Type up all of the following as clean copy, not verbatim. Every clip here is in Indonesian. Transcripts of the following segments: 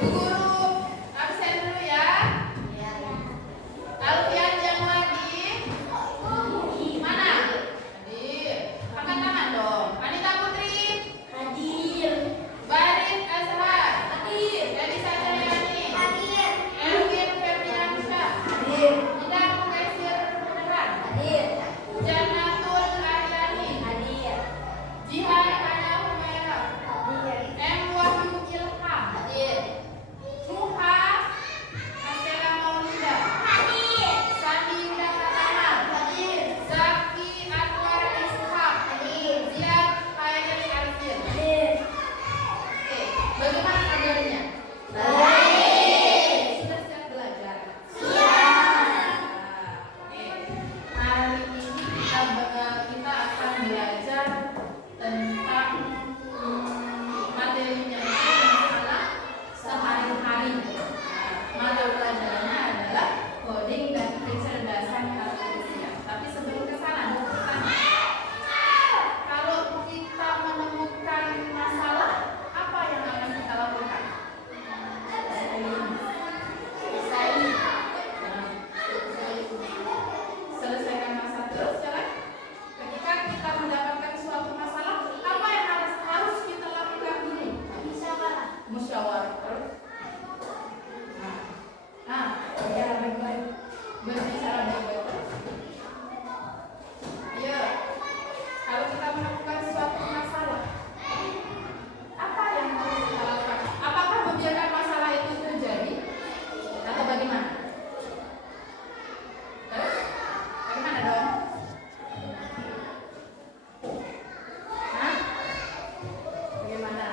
Bu Guru, absen dulu ya. Alfian Januardi. Mana? Hadir. Angkat tangan dong. Anita Putri. Hadir. Barit Azhar. Hadir. Elisa Cahyani. Hadir. Elvin Febriansyah. Hadir. Idang Mukaisir Beneran. Hadir. Jannatul Aryani. Hadir. Jihan Hana Humaira. Hadir. M. Wahyu Ilham. Hadir. Nuha Marcella Maulida. Hadir. Sandi Yuda Pratama. Hadir. Zaki Anwar Ishak. Hadir. Ziad Khairil Arifin. Hadir. Oke, bagaimana kabarnya? Baik. Sudah siap belajar? Siap. Oke, hari ini kita akan belajar tentang materinya itu masalah sehari-hari. Mata pelajarannya adalah coding dan kecerdasan artifisial. Tapi sebelum ke sana, kalau kita menemukan masalah, apa yang akan kita lakukan? Selesaikan masalah terus, jalan. Ketika kita mendapatkan suatu masalah, apa yang harus kita lakukan dulu? Musyawarah terus. Bicara baik-baik. Berbicara baik-baik terus. Ayo, kalau kita menemukan suatu masalah, apa yang harus kita lakukan? Apakah membiarkan masalah itu terjadi atau bagaimana? Terus, bagaimana dong? Hah? Bagaimana?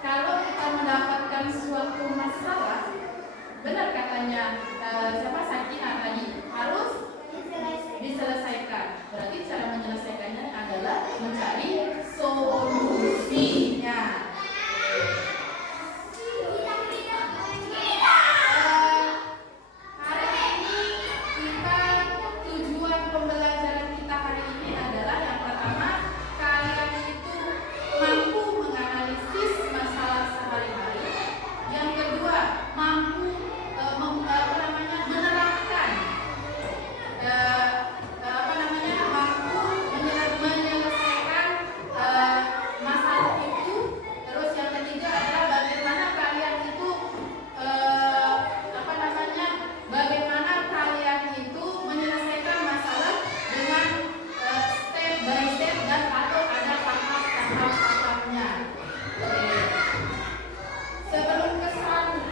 Kalau kita mendapatkan suatu masalah, benar katanya siapa Sakina tadi, harus diselesaikan. Berarti cara menyelesaikannya adalah mencari solusinya. Hari ini tujuan pembelajaran kita hari ini adalah yang pertama, kalian itu mampu menganalisis masalah sehari-hari. Yang kedua, mampu menerapkan mampu menyelesaikan masalah itu. Terus yang ketiga adalah bagaimana kalian itu bagaimana kalian itu menyelesaikan masalah dengan step by step dan atau ada tahap-tahapnya. Oke. Sebelum ke sana,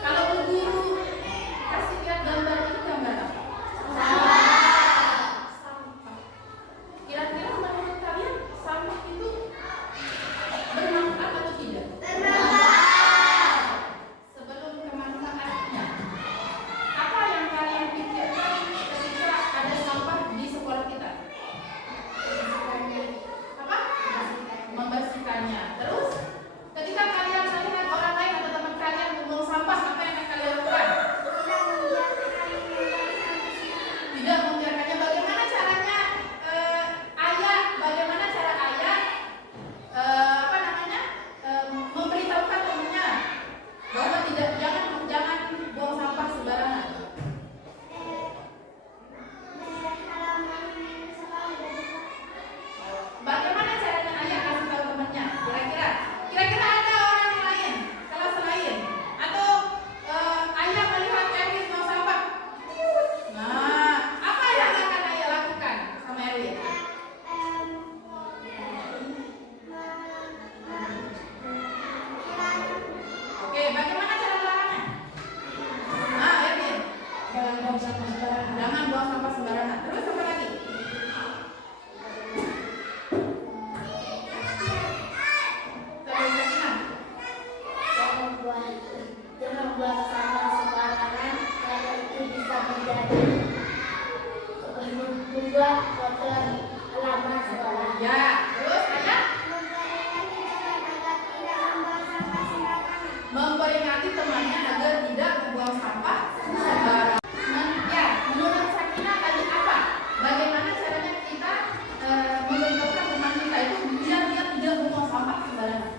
kalau Bu Guru kasih lihat gambar itu, gambar apa? Sampah. Kira-kira menurut kalian sampah itu bermanfaat atau tidak? Sebelum ke manfaatnya, apa yang kalian pikirkan ketika ada sampah di sekolah kita? Apa? Membersihkannya. Terus, ketika kalian melihat orang lain atau teman kalian membuang sampah, apa yang akan kalian lakukan? Tidak membiarkannya. Bagaimana caranya? Bagaimana cara ayah memberitahukan temannya bahwa jangan buang sampah sembarangan. Bagaimana caranya ayah kasih tahu temannya? Kira-kira ada orang lain, kelas lain, atau ayah melihat Erwin buang sampah. Nah, apa yang akan ayah lakukan sama Erwin? Oke, bagaimana cara melarangnya? Erwin, Jangan buang sampah sembarangan. jangan buang sampah sembarangan. Terus apa lagi? Terus Sakina? Jangan buang sampah sembarangan karena itu bisa menjadi membuat kotor halaman sekolah. Ya, terus ayah memperingati temannya agar tidak membuang sampah sembarangan. Ya, menurut Sakina tadi apa? Bagaimana caranya kita memberitahukan teman kita itu biar dia tidak membuang sampah sembarangan?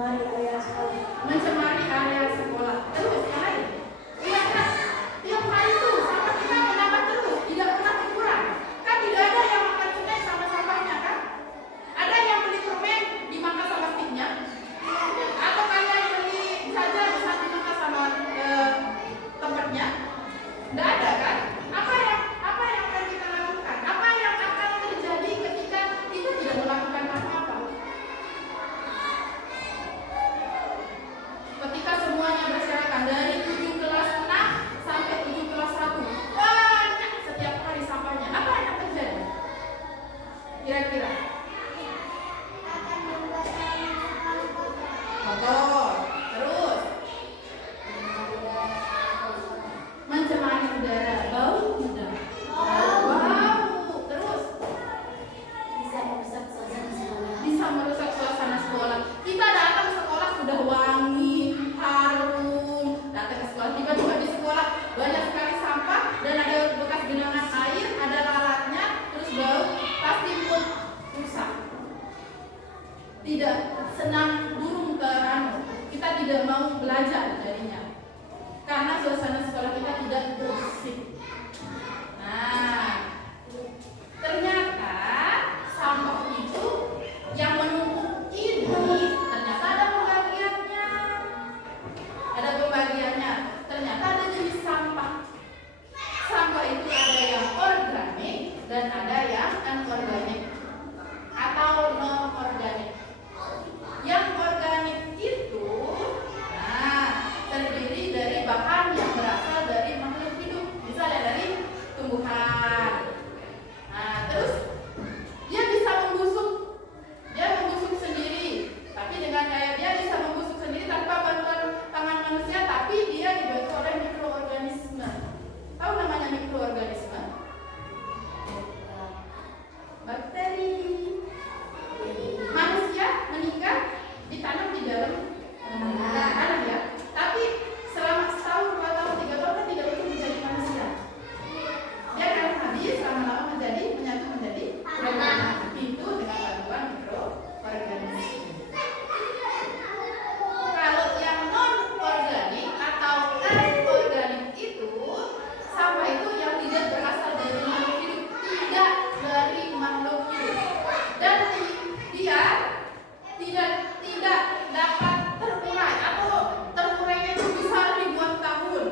mencemari area sekolah. Mencemari area sekolah. Terus yang lain? Iya kan? Tiap hari tuh sampah kita menambah terus, tidak pernah berkurang. Kan tidak ada yang makan snack sama sampahnya kan? Ada yang beli permen dimakan sama sticknya? Atau kalian beli saja bisa dimakan sama tempatnya? Tidak ada kan? Apa yang akan kita lakukan? Apa yang akan terjadi ketika kita tidak melakukan apa-apa? Ketika semuanya berserakan dari 7 kelas 6 sampai 7 kelas 1, banyak setiap hari sampahnya. Apa yang akan terjadi? Kira-kira? Akan membuat sekolah Kotor. Terus mencemari udara, bau tidak? Bau. Terus bisa merusak suasana sekolah. bisa merusak suasana sekolah. Kita datang ke sekolah sudah wangi, harum. Datang ke sekolah, tiba-tiba di sekolah banyak sekali sampah dan ada bekas genangan air, ada lalatnya, terus bau, pasti pun rusak. Tidak senang burung ke kita tidak mau belajar jadinya. Karena suasana sekolah kita tidak bersih. Nah, ternyata sampah itu yang menumpuk ini ternyata ada pembagiannya. Ada pembagiannya. Ternyata ada jenis sampah. Sampah itu ada yang organik dan ada yang anorganik atau non organik. Yang organik itu terdiri dari bahan yang berasal dari makhluk hidup, misalnya dari tumbuhan. Nah, terus dia bisa membusuk, sendiri. Tapi dengan kayak dia bisa membusuk sendiri tanpa bantuan tangan manusia, tapi dia dibantu oleh mikroorganisme. Tahu namanya mikroorganisme? Bakteri. Manusia menikah ditanam di dalam tanah ya. Tapi selama setahun, 2 tahun, 3 tahun kan tidak itu menjadi manusia. Dia akan habis lama-lama menyatu menjadi tanah. Itu dengan bantuan mikroorganisme. Kalau yang non organik atau anorganik itu sampah itu yang tidak berasal dari makhluk hidup, tidak dari makhluk hidup, dan dia tidak dapat terurai atau terurainya itu bisa ribuan tahun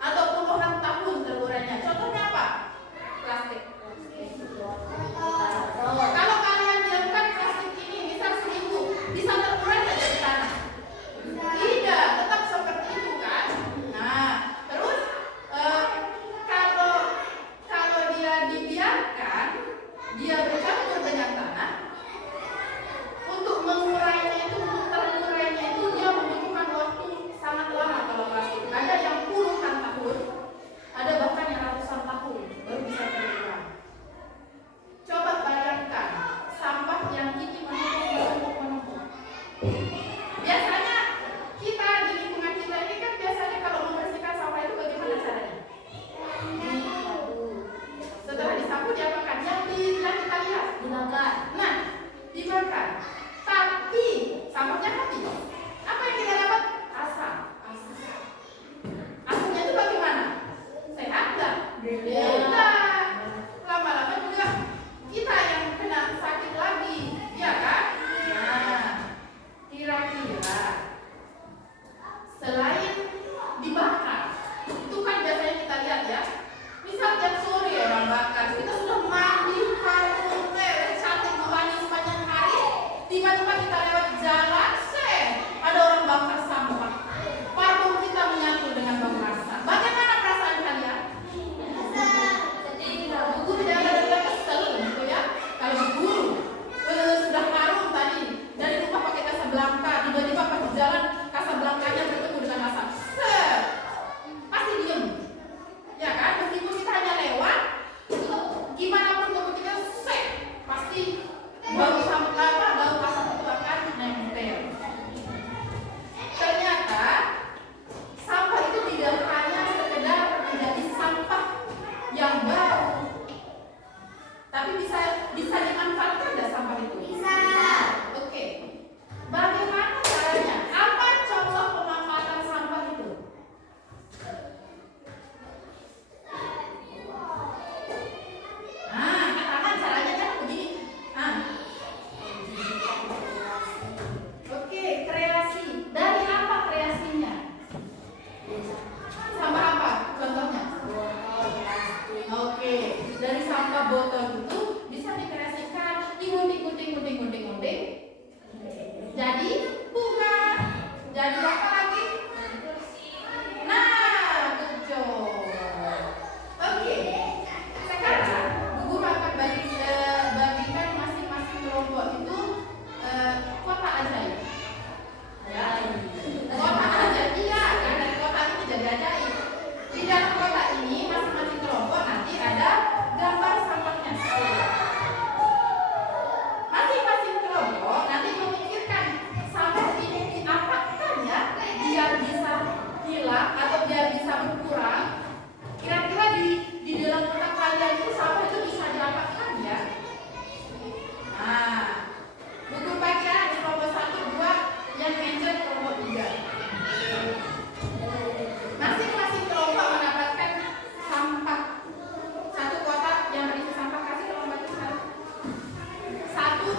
atau puluhan tahun terurainya. Contohnya apa? Plastik. Kalau kalian diamkan plastik ini misal seminggu, bisa terurai tidak di tanah? Tidak, tetap seperti itu kan. Nah, terus kalau dia dibiarkan, dia bercampur dengan tanah. Untuk mengurainya itu, untuk terurainya itu dia membutuhkan waktu sangat lama. Kalau plastik ada yang puluhan tahun, ada bahkan yang ratusan tahun baru bisa terurai. Coba bayangkan sampah yang ini menumpuk. Biasanya kita di lingkungan kita ini kan biasanya kalau membersihkan sampah itu bagaimana caranya? Setelah disapu diapakan? Yang kita lihat Dimakan. Nah, dimakan. Tapi sampahnya mati. Apa yang kita dapat? Asam. Asamnya itu bagaimana? Sehat nggak? Tidak. Lama-lama juga kita yang kena sakit lagi, ya kan? Nah, kira-kira selain dibakar, itu kan biasanya kita lihat ya. Misal tiap sore orang bakar, kita sudah mandi, harum, cantik, wangi sepanjang hari.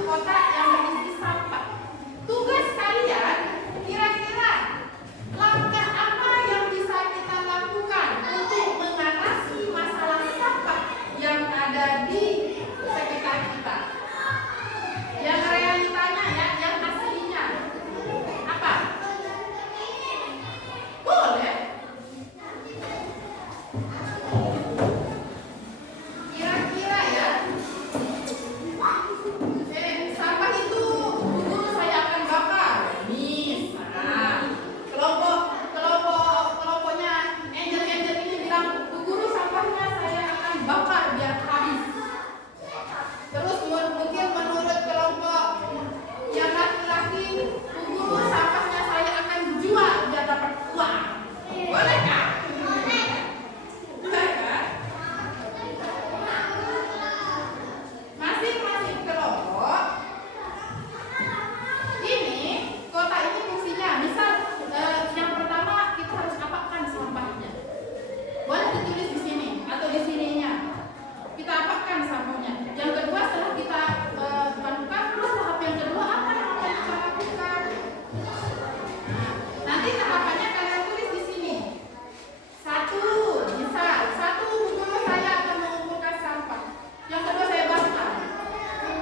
kotak yang berisi sampah. Tugas kalian, kira-kira langkah apa yang bisa kita lakukan untuk mengatasi masalah sampah yang ada di sekitar kita? Yang realitanya ya, yang aslinya. Apa? Boleh. Kira-kira ya. Sampah itu dulu saya akan bakar. Misal kelompoknya angel-angel ini bilang, "Bu Guru, sampahnya saya akan bakar biar habis." Terus mungkin menurut kelompok yang laki-laki, "Bu Guru, sampahnya saya akan jual biar dapat uang." Bolehkah? Boleh kan? Masing-masing kelompok ini, kota ini fungsinya. Misal yang pertama kita harus apakan sampahnya. Boleh ditulis di sini atau di sininya. Kita apakan sampahnya. Yang kedua setelah kita lakukan, terus tahap yang kedua apa yang akan kita lakukan? Nanti tahapannya kalian tulis di sini. Satu, misal Bu Guru, saya akan mengumpulkan sampah. Yang kedua saya bakar.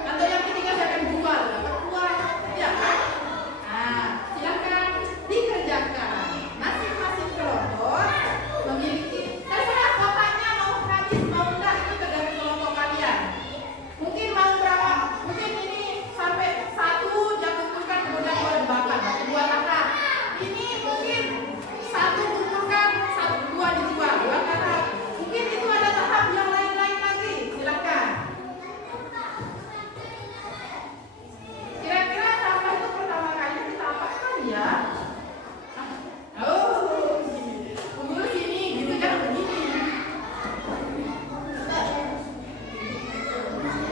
Atau yang ketiga saya akan jual, dapat uang. Ya kan? Nah, silakan dikerjakan. Masing-masing kelompok memiliki, terserah kotaknya mau habis mau enggak, itu tergantung kelompok kalian. Mungkin mau berapa? Mungkin ini sampai satu dia kumpulkan kemudian boleh dibakar. Dua tahap. Ini mungkin satu kumpulkan, dua dijual, dua tahap. Mungkin itu ada tahap yang lain-lain lagi. Silakan. Kira-kira sampah itu pertama kali kita apakan ya? Oh, Bu sini, gitu kan begini.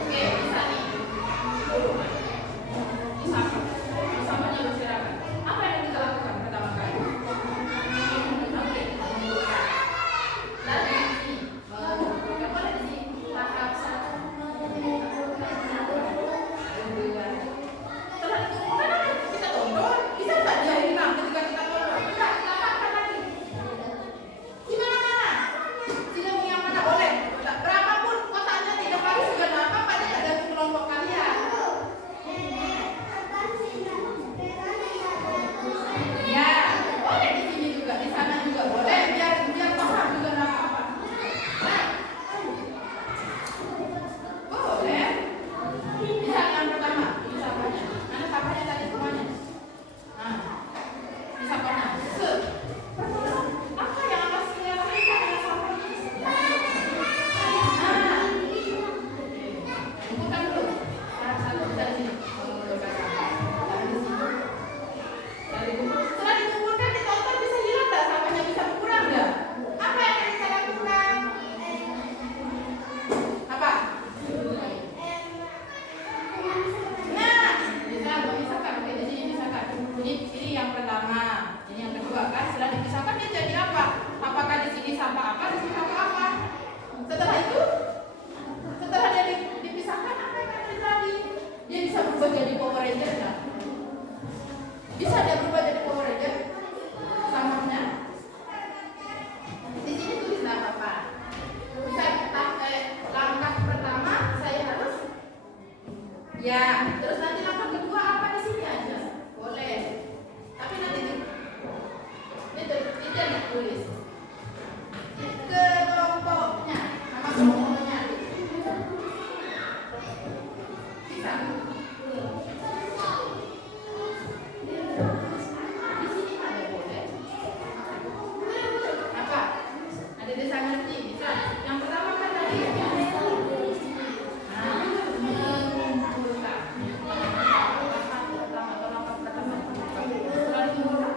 Oke, bisa nih. Sampahnya berserakan. Apa yang kita lakukan pertama kali? Oke. Lalu mengumpulkan, boleh di sini. Tahap 1 mengumpulkan sampah. Setelah dikumpulkan kita tonton, bisa nggak dia hilang ketika kita tonton? Enggak, kita apakan lagi. Di mana-mana. Sidang yang mana boleh. Berapapun kotaknya 3 kali sudah apa pada tergantung kelompok kalian. Ya, boleh di sini juga, di sana juga boleh. Biar paham juga nggak apa-apa. Boleh. Bisa yang pertama, ini sampahnya. Mana sampahnya tadi semuanya? Nah, ini sampahnya. Apa yang akan saya lakukan dengan sampah ini? Nah, kumpulkan dulu. Satu dari sini. Kumpulkan sampah. Dari sini. Setelah dikumpulkan, ditonton bisa hilang nggak sampahnya? Bisa berkurang nggak? Apa yang akan kita lakukan? Apa? Nah, bisa memisahkan. Oke, di sini pisahkan. Ini yang pertama, ini yang kedua kan. Setelah dipisahkan dia jadi apa? Apakah di sini sampah apa, di sini sampah apa? Setelah itu, setelah dia dipisahkan, apa yang akan terjadi? Dia bisa berubah jadi Power Ranger nggak? Bisa dia berubah jadi Power Ranger? Sampahnya? Di sini tulis nggak apa-apa. Bisa langkah pertama saya harus. Ya, terus nanti langkah kedua apa di sini aja? Boleh. Tapi nanti itu ditulis. Kelompoknya, nama kelompoknya. Bisa. Di sini ada boleh. Apa? Ada desa ngerti, bisa. Yang pertama kan tadi. Mengumpulkan. Setelah dikumpulkan.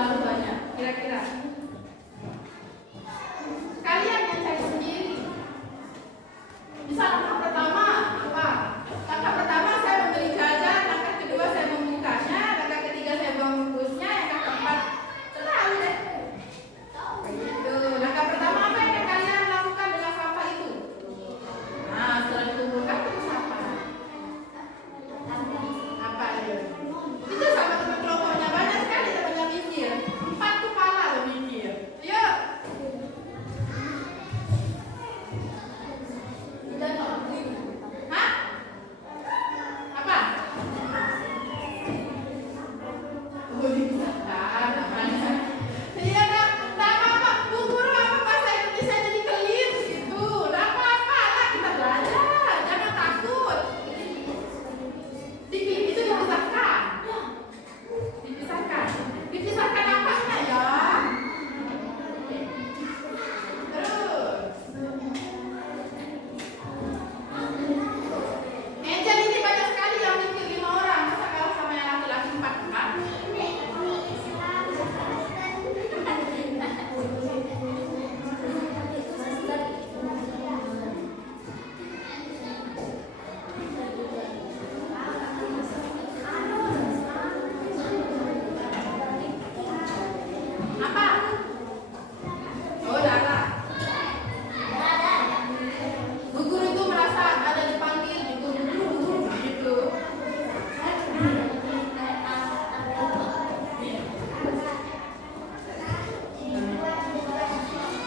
terlalu banyak. Kira-kira kalian yang cari sendiri. Bisa langkah pertama apa? Langkah pertama saya membeli jajan, langkah kedua saya membukanya, langkah ketiga saya membungkusnya, langkah keempat terlalu deh. Gitu. Langkah pertama apa yang akan kalian lakukan dengan sampah itu? Nah, setelah dikumpulkan terus apa? Apa itu? Itu sama teman kelompoknya banyak sekali temannya mikir. 4 kepala lo mikir. Yuk. Hah? Apa? Oh, dipisahkan namanya. Iya, enggak apa-apa. Bu Guru apa bahasa Indonesia jadi kelir gitu. Enggak apa-apa, lah kita belajar. Jangan takut. Itu dipisahkan. Dipisahkan. Dipisahkan apanya ya? Terus. Angel ini banyak sekali yang mikir 5 orang. Masa kalah sama yang laki-laki 4 kan? Apa? Oh, darah. Bu Guru itu merasa ada dipanggil gitu, gitu.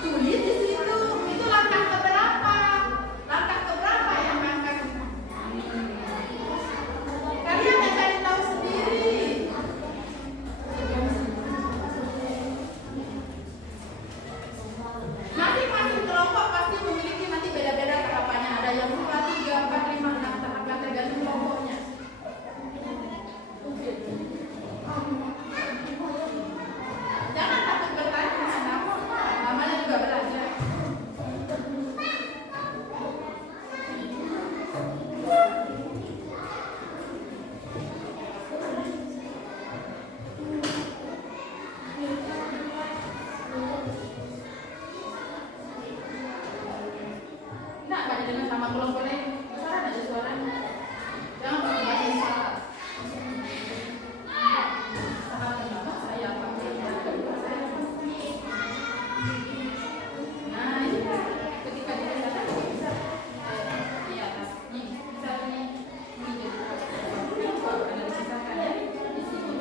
Tulis di situ. Itu langkah keberapa? Langkah keberapa yang akan kalian yang cari tahu sendiri. Masing-masing kelompok pasti memiliki nanti beda-beda tahapannya. Ada yang 2, 3, 4, 5, 6 tahapan tergantung kelompoknya. Jangan takut bertanya, namanya juga belajar. Enggak didengar sama kelompok lain. Suara ada suaranya. Jangan pakai bahasa isyarat. Sahabat Bapak saya pakai bahasa saya. Nah, ini kan ketika dipisahkan bisa di atas. Nih, misalnya ini jadi kalau dipisahkan ya di sini.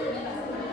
Ini tak seperti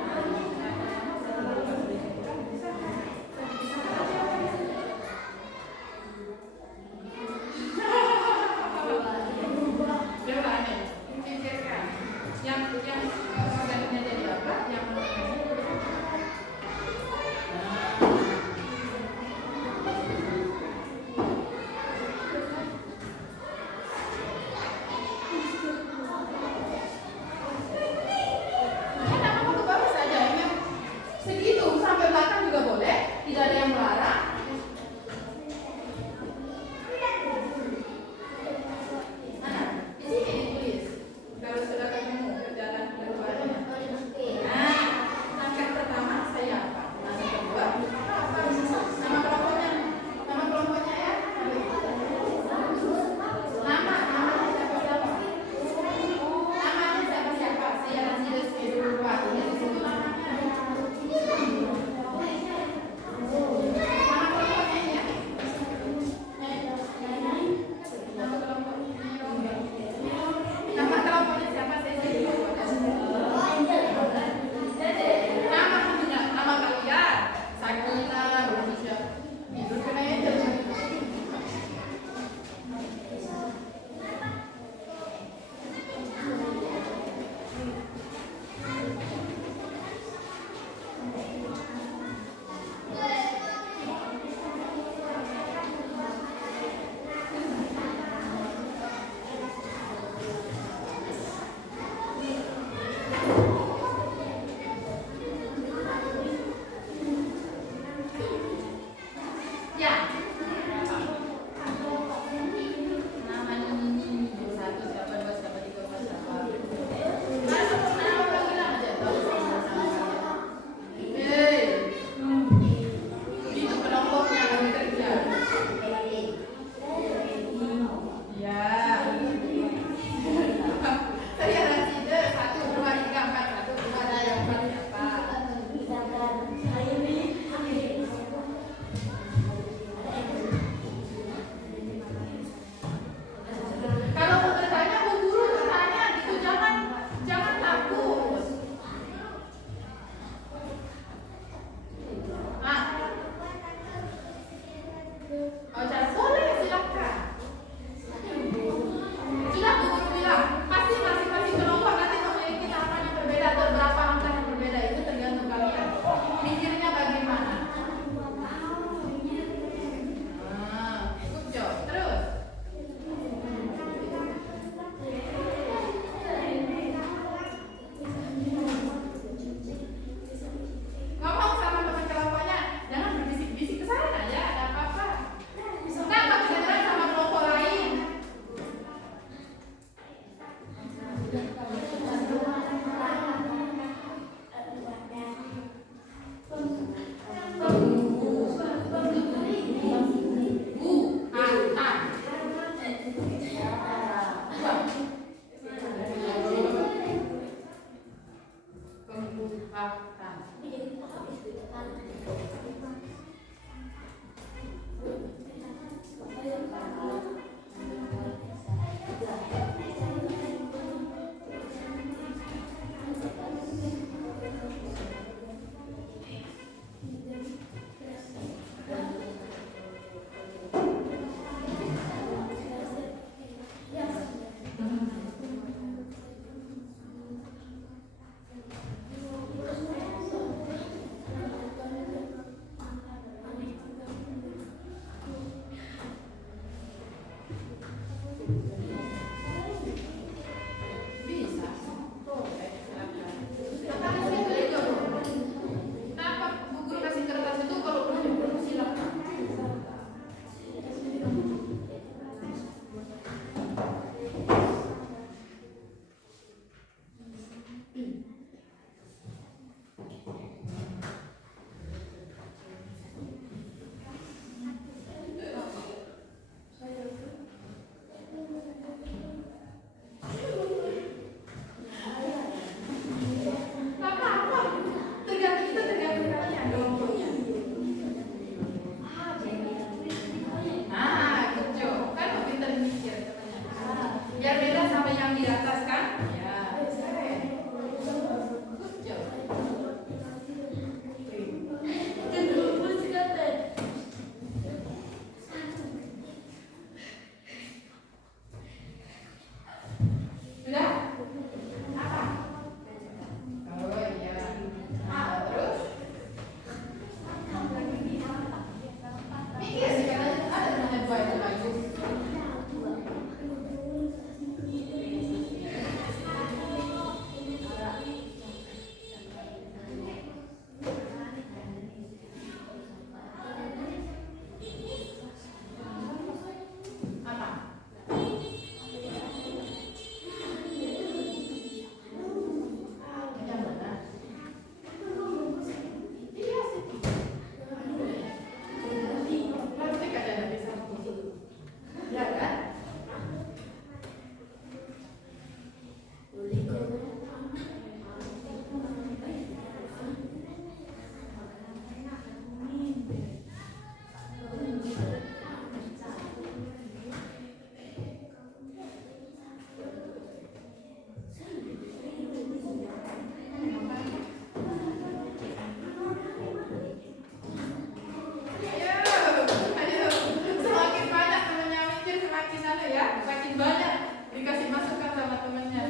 banyak, dikasih masukan sama temennya.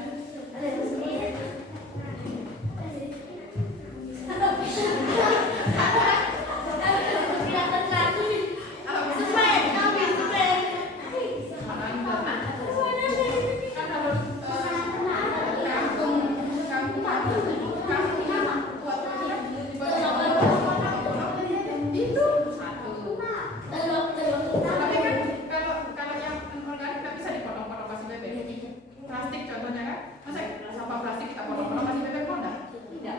Plastik contohnya kan, masa sampah plastik kita potong-potong kasih bebek mau enggak? Tidak.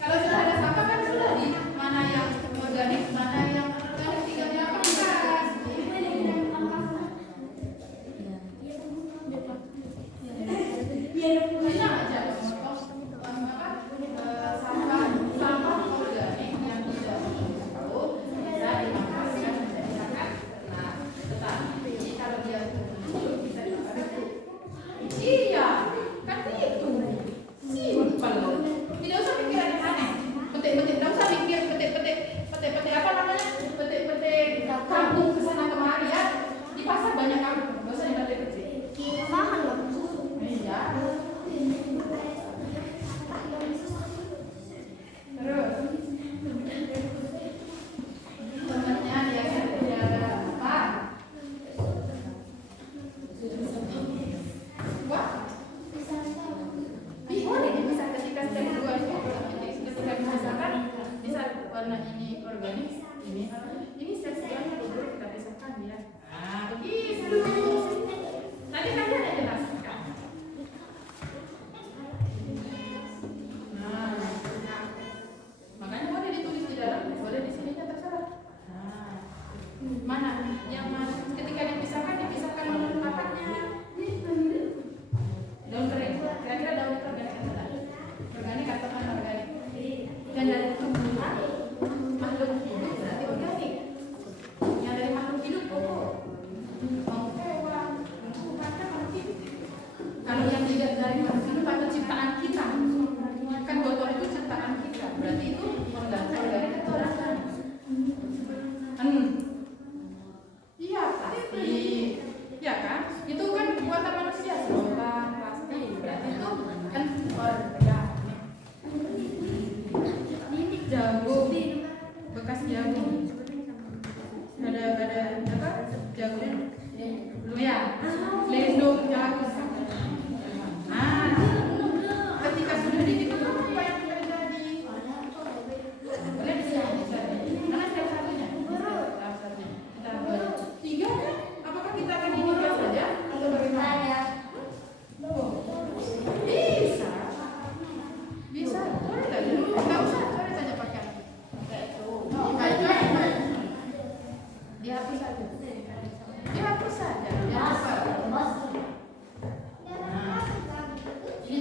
Kalau sudah ada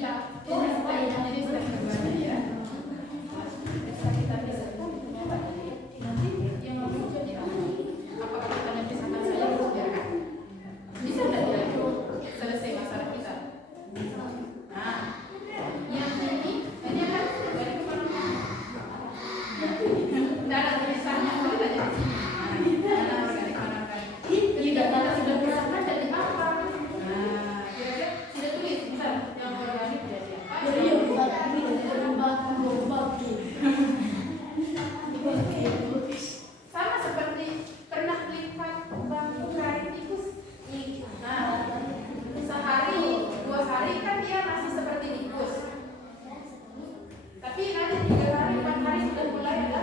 Jadi sudah terbagi ya. Bisa kita bisa. Nanti yang lebih jadi apa? Apakah kita nanti akan saya harus biarkan? Bisa tidak ya? Selesai masalah kita. Nah, yang ini akan dari kemana? Tidak ada tulisannya, boleh aja di sini. Nah, dari mana kan? Tidak ada sudah tulisannya jadi apa? Nah, kira-kira sudah tulis, misal yang organik jadi apa? Sama seperti pernah lipat bambu karet tikus. Nah, sehari, 2 hari kan dia masih seperti tikus. Tapi nanti 3 hari, 4 hari sudah mulai ada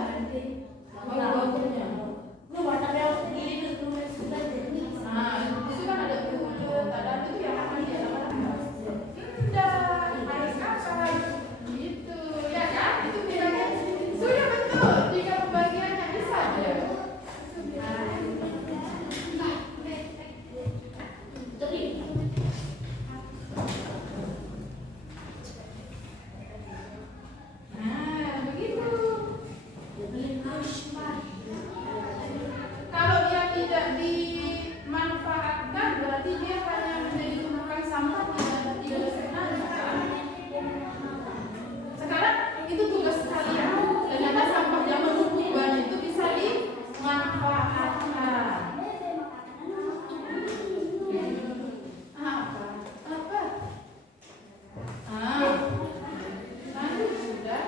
bau-baunya. Nah, itu kan ada kulit, ada itu yang akan dia lakukan. Enggak, harus apa? Gitu, ya kan? Itu bedanya. Sudah betul, jika pembagiannya bisa aja. Nah, begitu. Kalau dia tidak dimanfaatkan, berarti dia hanya menjadi tumpukan sampah, tidak berguna. Sekarang itu tugas kalian. Ternyata sampah yang menumpuk banyak itu bisa dimanfaatkan. Apa? Nanti sudah.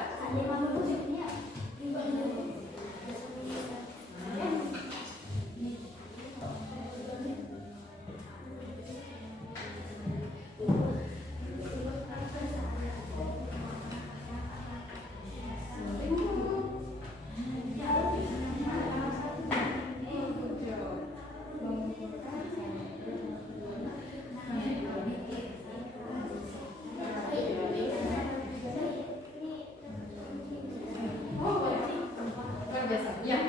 Luar biasa. Ya,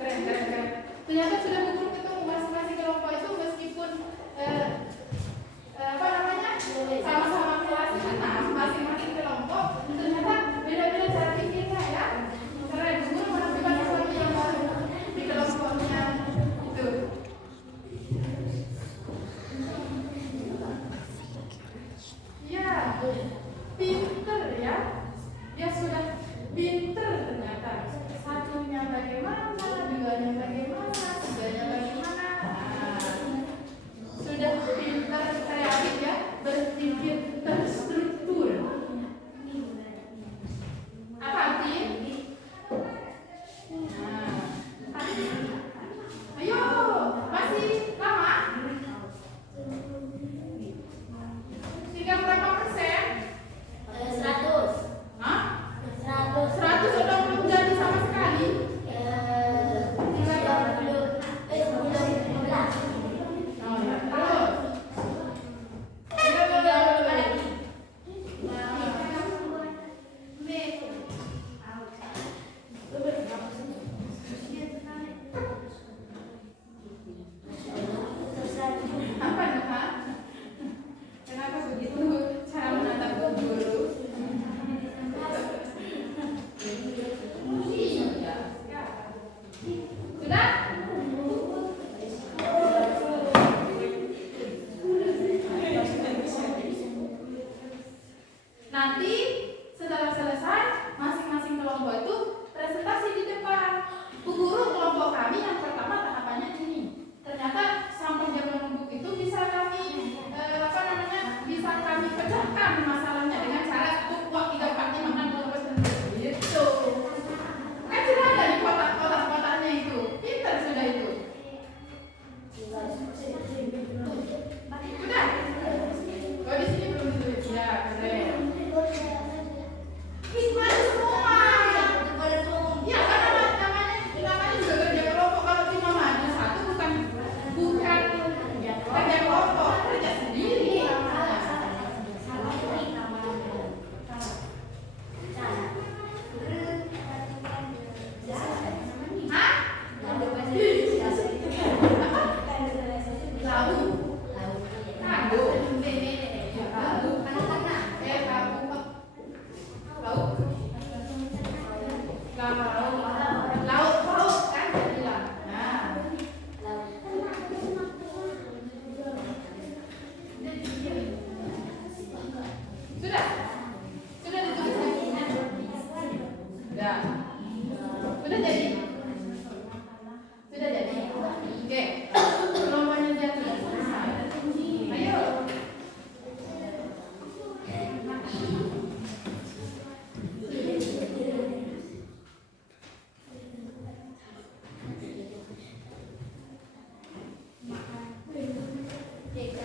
keren. Ternyata sudah betul ketemu masing-masing kelompok itu meskipun apa namanya sama-sama kelas nah masing-masing kelompok ternyata beda-beda cara pikirnya ya. Keren. Guru menemukan sesuatu yang baru di kelompoknya itu. Ya, pinter ya. Dia sudah pinter ternyata. Satunya bagaimana, duanya bagaimana, tiganya bagaimana. Sudah pinter kreatif ya, berpikir terstruktur. Apa arti? Ayo, masih lama? Tinggal berapa persen? 100. Hah? 100 sudah belum jadi sama sekali. Apa nih, Pak? Kenapa begitu cara menatap guru? Sudah? Nanti setelah selesai masing-masing kelompok itu presentasi di depan. Bu guru, kelompok kami yang pertama tahapannya ini. Ternyata sampah yang menumpuk itu bisa kami bisa kami pecahkan masalahnya dengan cara 1, 2, 3, 4, 5, 6, 7 gitu. Kan sudah ada di kotak-kotaknya itu. Pintar sudah itu. Sudah? Oh, di sini belum ditulis ya, keren.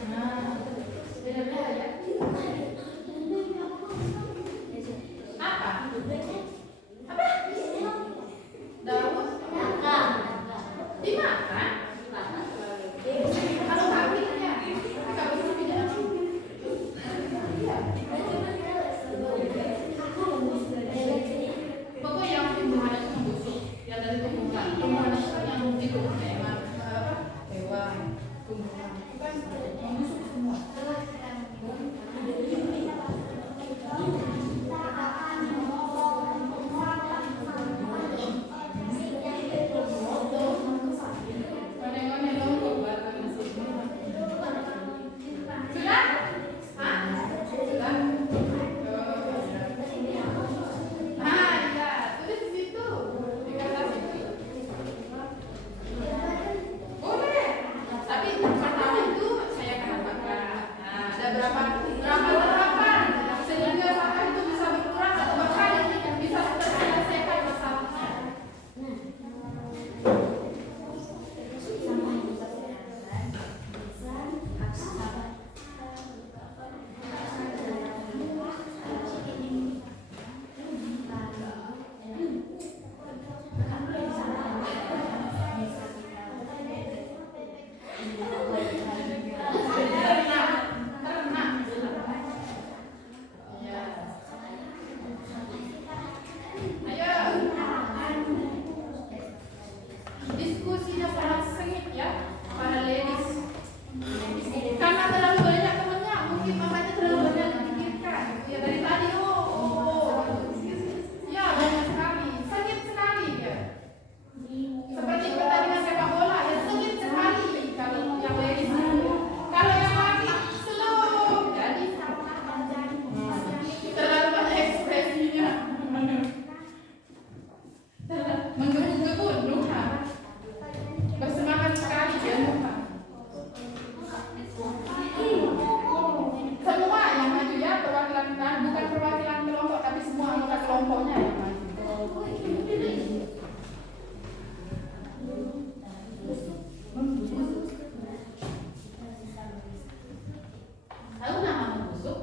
Nah, beda-beda ya. Apa? Apa? Daun? Dimakan? Kalau kambingnya, kalau sapinya iya. Pokoknya yang tumbuhan itu membusuk, yang dari tumbuhan itu kan yang hidup kayak apa? Hewan, tumbuhan itu kan membusuk semua. Koneng-koneng dong buat nasi. Sudah? Hah? Sudah? Ah, iya, tulis di situ. Di kertas itu. Boleh. Tapi pertama itu saya akan bakar. Nah, ada berapa tahapan sehingga sampah itu bisa berkurang atau bahkan bisa terselesaikan masalahnya. Diskusinya sangat sengit ya para ladies, karena terlalu banyak temannya, mungkin makanya terlalu banyak dipikirkan ya dari tadi. Ya banyak sekali, sengit sekali ya, seperti pertandingan sepak bola ya, sengit sekali kalau yang ladies itu. Kalau yang laki slow, jadi terlalu banyak ekspresinya, menggebu-gebu Nuha, bersemangat sekali ya Nuha. Semua yang maju ya, perwakilan bukan perwakilan kelompok tapi semua anggota kelompoknya yang maju. Tahu nama membusuk?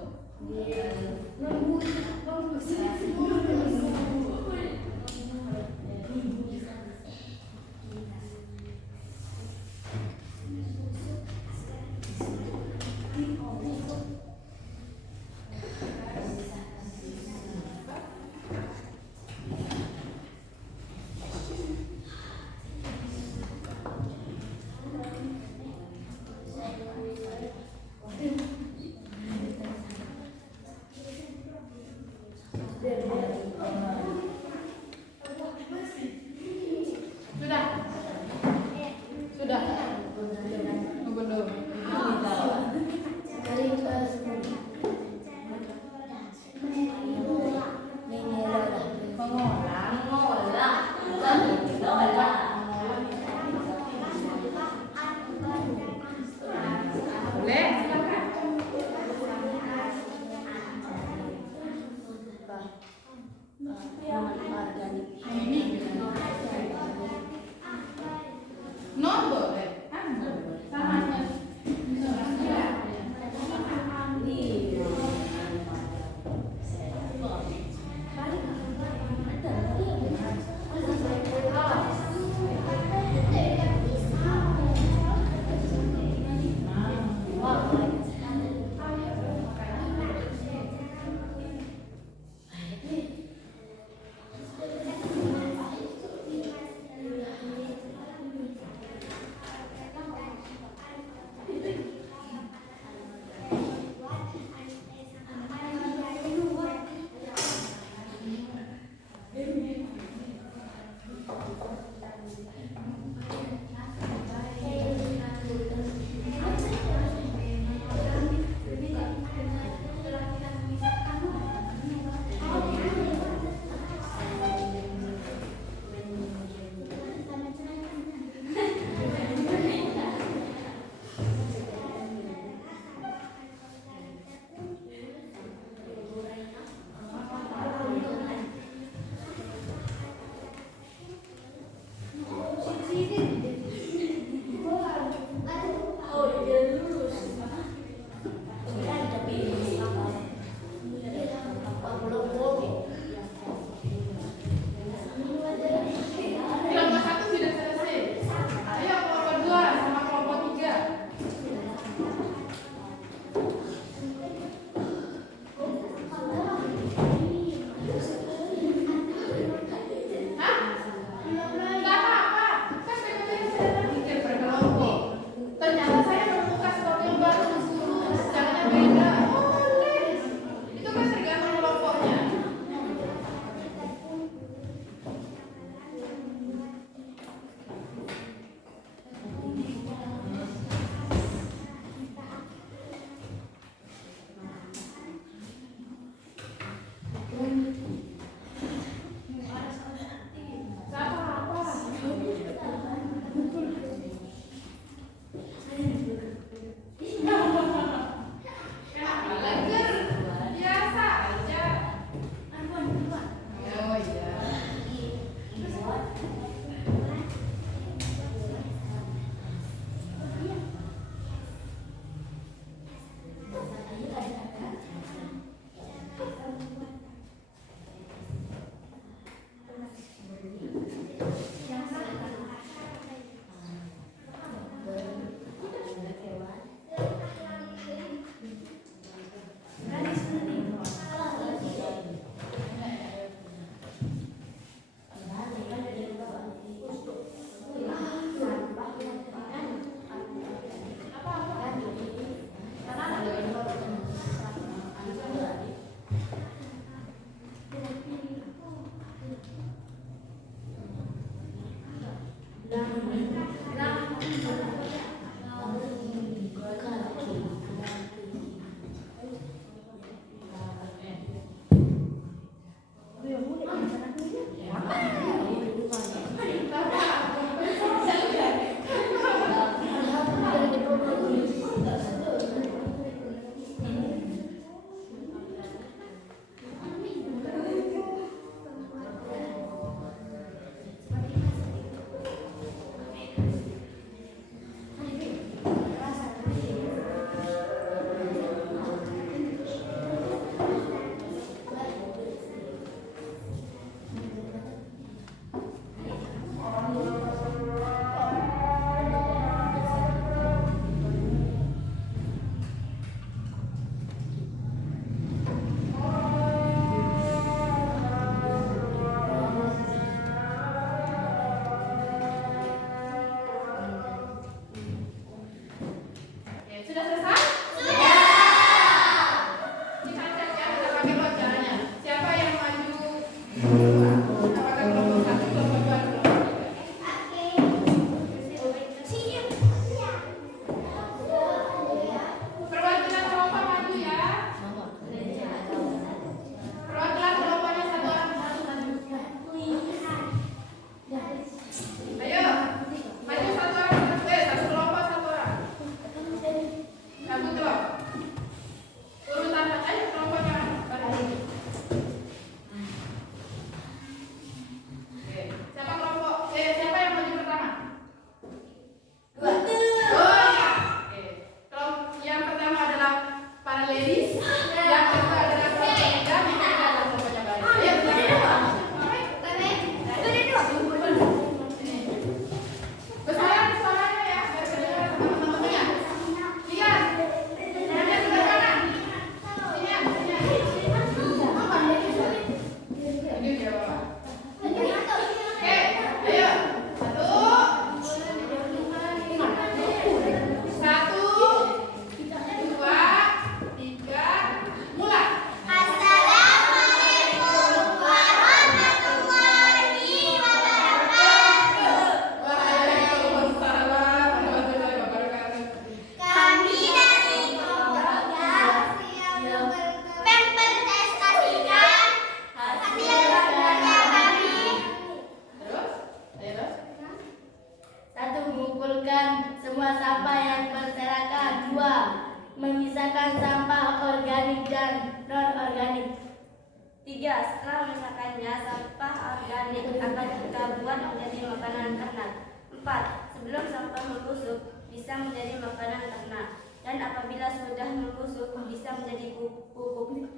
Setelah memisahkannya, sampah organik akan kita buat menjadi makanan ternak. 4. Sebelum sampah membusuk, bisa menjadi makanan ternak. Dan apabila sudah membusuk, bisa menjadi pupuk.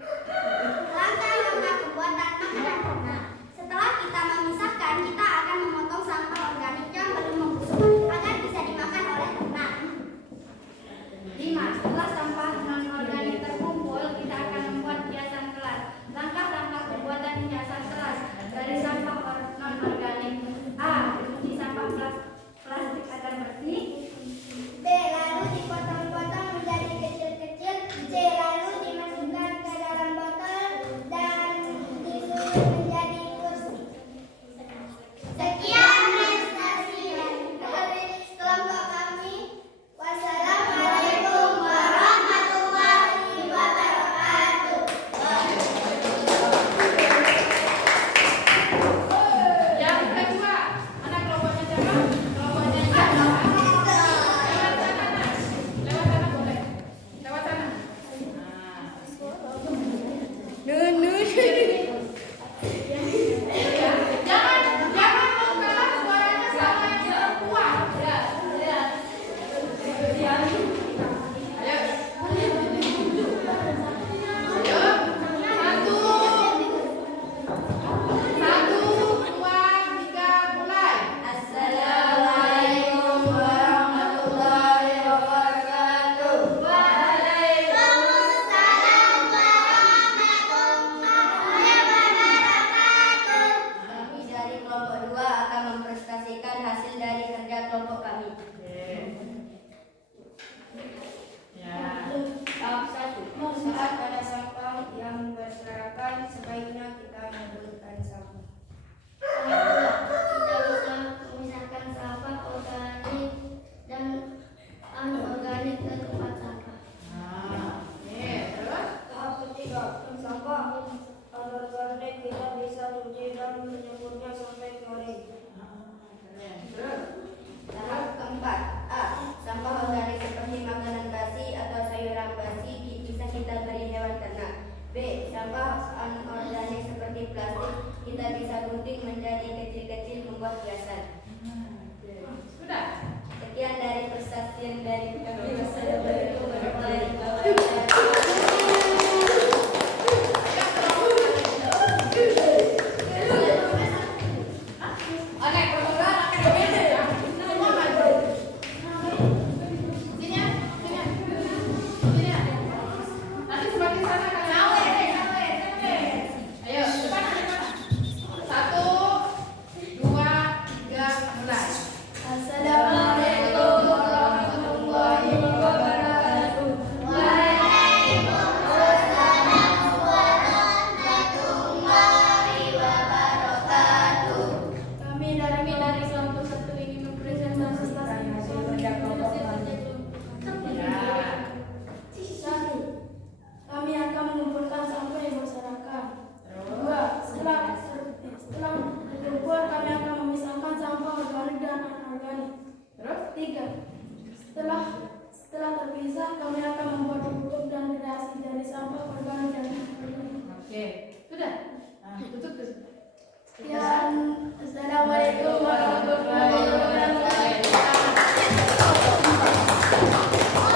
Langkah-langkah pembuatan makanan ternak. Setelah kita memisahkan, kita akan memotong sampah organik yang belum membusuk agar bisa dimakan oleh ternak. 5. Setelah sampah non-organik terkumpul, kita akan membuat hiasan kelas. Langkah-langkah pembuatan hiasan kelas dari sampah non-organik. A. Mencuci sampah plastik agar bersih. B. Lalu dipotong-potong menjadi kecil-kecil. C. Lalu dimasukkan ke dalam botol dan disusun menjadi kursi. Sekian prestasi dari kelompok kami. Wassalamualaikum warahmatullahi wabarakatuh. plastik, kita bisa gunting menjadi kecil-kecil membuat hiasan. Sudah. Sekian dari persaksian dari kami. Wassalamualaikum warahmatullahi wabarakatuh. Oke, perlombaan akademis ya. Semua maju. Sini ya, sini ya. Sini ya. Nanti sebagian sana kalian. Ayo, depan ada mana? 1, 2, 3, mulai. Assalamualaikum warahmatullahi wabarakatuh. Kami dari kelompok 1 ini mempresentasikan Satu, kami akan mengumpulkan sampah di masyarakat. 2, setelah dikumpul kami akan memisahkan sampah organik dan anorganik. Terus? 3, setelah terpisah kami akan membuat pupuk dan kreasi dari sampah organik dan anorganik. Oke, sudah. Nah, tutup tuh. Sekian. Assalamualaikum warahmatullahi wabarakatuh.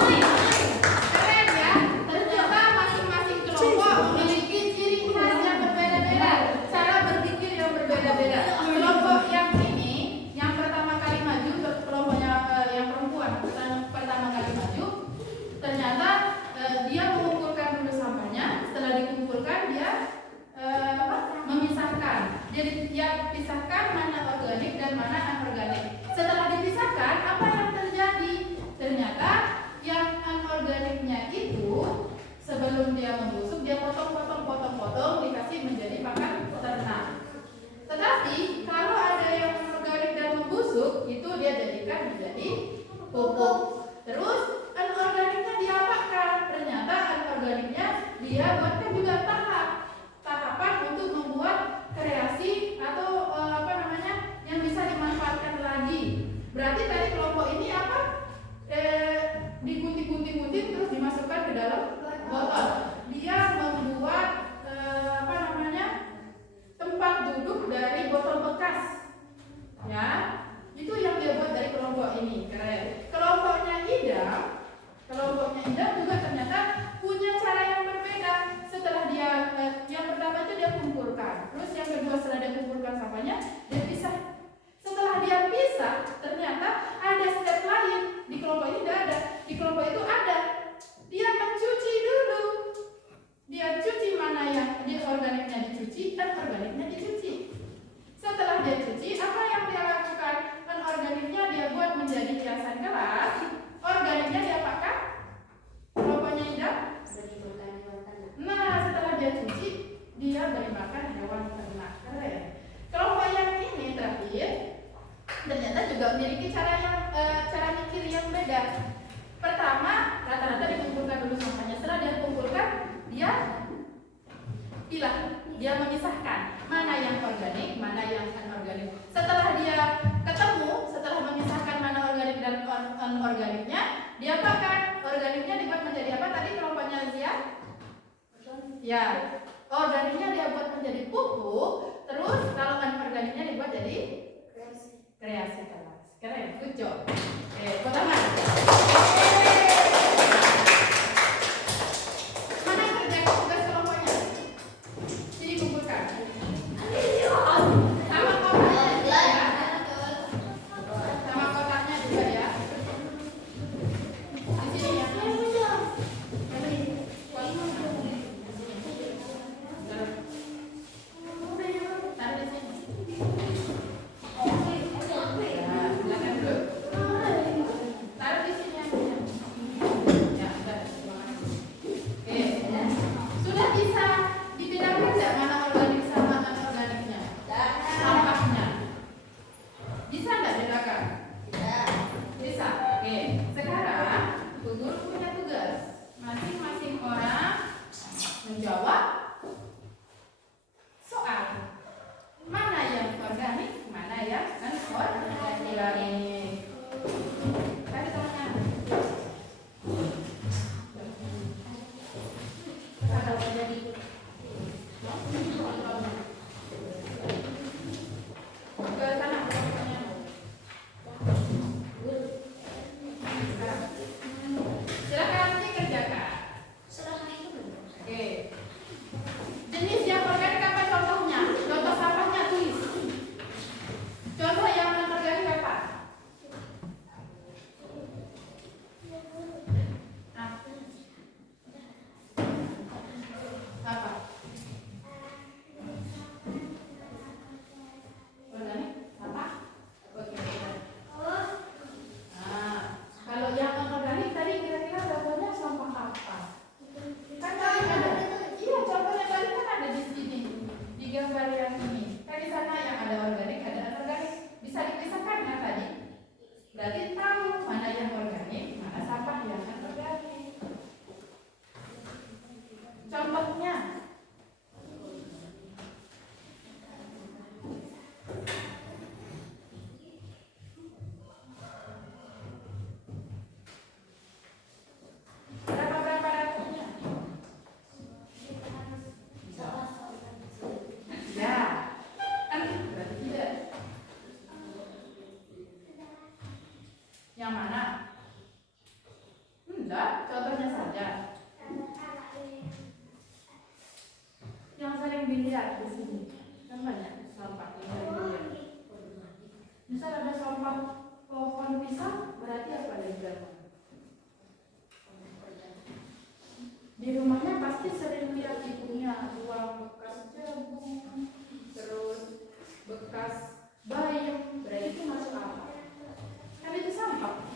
Keren ya, ternyata masing-masing kelompok memiliki ciri khas yang berbeda-beda, cara berpikir yang berbeda-beda. Kelompok yang ini, yang pertama kali maju, kelompoknya yang perempuan pertama kali maju, ternyata dia mengumpulkan dulu sampahnya. Setelah dikumpulkan dia memisahkan. Jadi dia pisahkan mana organik dan mana anorganik. Setelah dipisahkan, apa yang terjadi? Ternyata yang anorganiknya itu sebelum dia membusuk dia potong-potong dikasih menjadi pakan ternak. Tetapi kalau ada yang anorganik dan membusuk itu dia jadikan menjadi pupuk. Terus anorganiknya diapakan? Ternyata anorganiknya dia buatkan juga tahapan untuk membuat kreasi atau yang bisa dimanfaatkan lagi. Berarti tadi kelompok ini apa? Digunting-gunting terus dimasukkan ke dalam botol. Dia membuat tempat duduk dari botol bekas. Ya, itu yang dia buat dari kelompok ini. Keren. Kelompoknya Idam juga ternyata punya cara yang berbeda. Setelah dia yang pertama itu dia kumpulkan, terus yang kedua setelah dia kumpulkan sampahnya dia pisah. Setelah dia pisah, ternyata ada step lain. Di kelompok ini tidak ada. Di kelompok itu ada. Dia mencuci dulu. Dia cuci mana yang organiknya dicuci dan organiknya dicuci. Setelah dia cuci, apa yang dia lakukan? Organiknya dia buat menjadi hiasan kelas. Organiknya dia pakai. Kelompoknya Idam. Nah, setelah dia cuci, dia beri makan hewan ternak. Keren. Kelompok yang ini terakhir ternyata juga memiliki cara mikir yang beda. Pertama, rata-rata dikumpulkan dulu sampahnya. Setelah dia kumpulkan, dia pilah, dia memisahkan mana yang organik, mana yang anorganik. Setelah dia setelah memisahkan mana organik dan anorganiknya, dia apakan? Organiknya dibuat menjadi apa tadi kelompoknya Zia? Ya, organiknya dia buat menjadi pupuk. Terus kalau anorganiknya dibuat jadi kreasi kelas. Keren, good job. Tepuk tangan. Mana kerja tugas kelompoknya? Sini kumpulkan. Sama kotaknya ya. Sama kotaknya juga ya. Di sini ya. Taruh di sini. Ya, silakan dulu. dilihat di sini. Kan banyak sampah yang dilihat. Misal ada sampah pohon pisang, berarti apa di dalam? Di rumahnya pasti sering lihat ibunya buang bekas jagung, terus bekas bayam, berarti itu masuk apa? Kan itu sampah.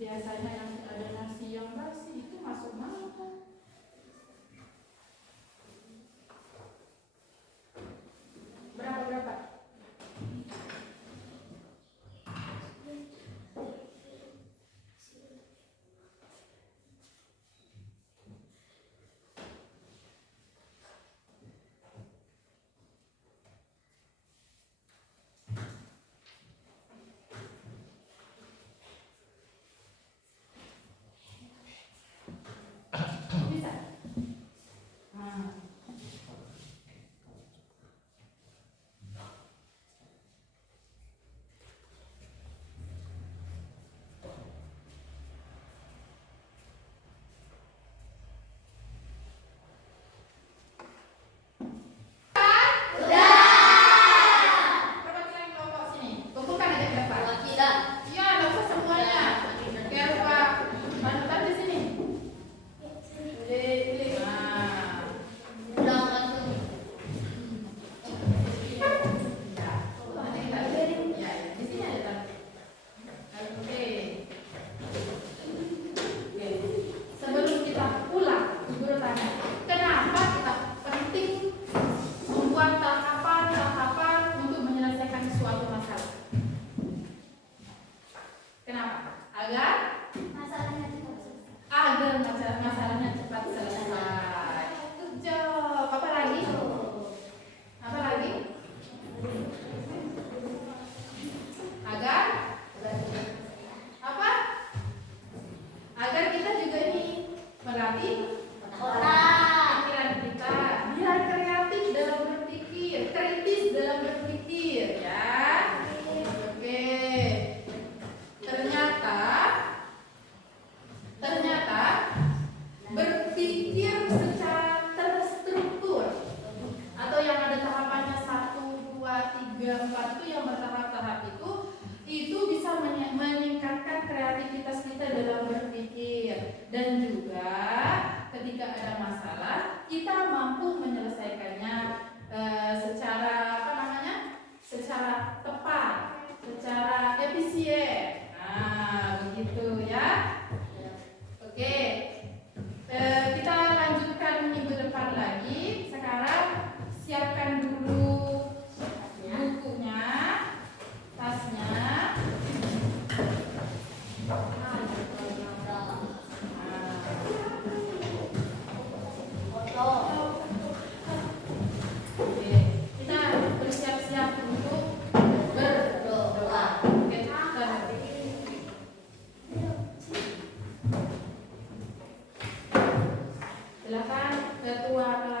Biasanya yang ada nasi yang basi itu masuk mana? Berapa? Bisa? Nah. Perwakilan kelompok sini. Kumpulkan aja ke depan. Iya, nggak usah semuanya. Biar Pak panutan di sini. Pilih. Nah. Ya. Nanti kita lihat. Ya, di sini aja Tan. Oke. Oke. Sebelum kita pulang, Ibu tanya, kenapa kita penting membuat tahapan-tahapan untuk menyelesaikan suatu masalah? Kenapa? Agar masalahnya cepat selesai. Good job. Apa lagi? Apa lagi? Agar apa? Agar kita juga ini melatih pikiran kita, biar kreatif dalam berpikir, kritis dalam berpikir, ya. Oke. Ternyata berpikir secara terstruktur atau yang ada tahapannya 1, 2, 3, 4 itu yang bertahap-tahap itu bisa meningkatkan kreativitas kita dalam berpikir, dan juga ketika ada masalah kita mampu menyelesaikannya secara secara tepat, secara efisien. Nah, begitu ya. Oke. Kita lanjutkan minggu depan lagi. Sekarang siapkan dulu bukunya, tasnya. Oke, kita bersiap-siap untuk berdoa. Oke, silakan ketua kelas.